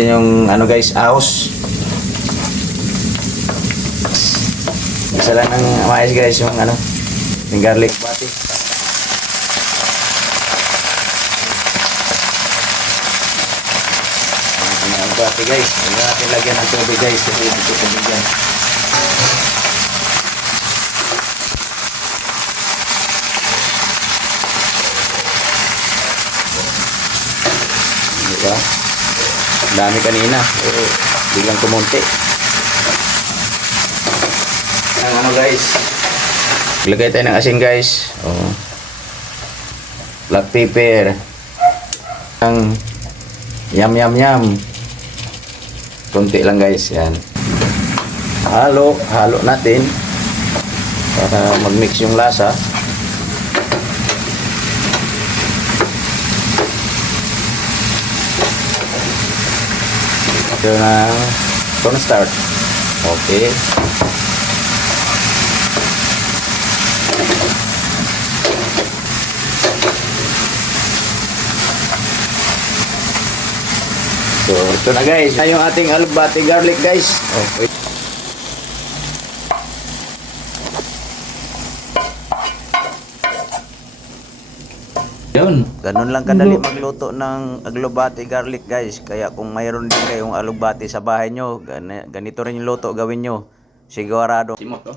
Yung ano guys, ahos. Isa lang ng mais guys, yung ano, yung garlic bati. Yung bati guys, hindi natin lagyan ng tubig guys, kasi ito tubig yan. Diba? Dami kanina, pero biglang kumunti. Ang ano guys, lagay tayo ng asin guys. Oh. Black pepper. Ang yum yum yum. Kunti lang guys, yan. Halo natin para mag-mix yung lasa. Ito ng cornstarch. Okay. So, ito na guys. Ito yung ating alugbati garlic guys. Okay. Yun. Ganun lang kadali magluto ng alugbati garlic guys. Kaya kung mayroon din kayong alugbati sa bahay nyo, ganito rin yung luto gawin nyo. Sigurado. Simot to.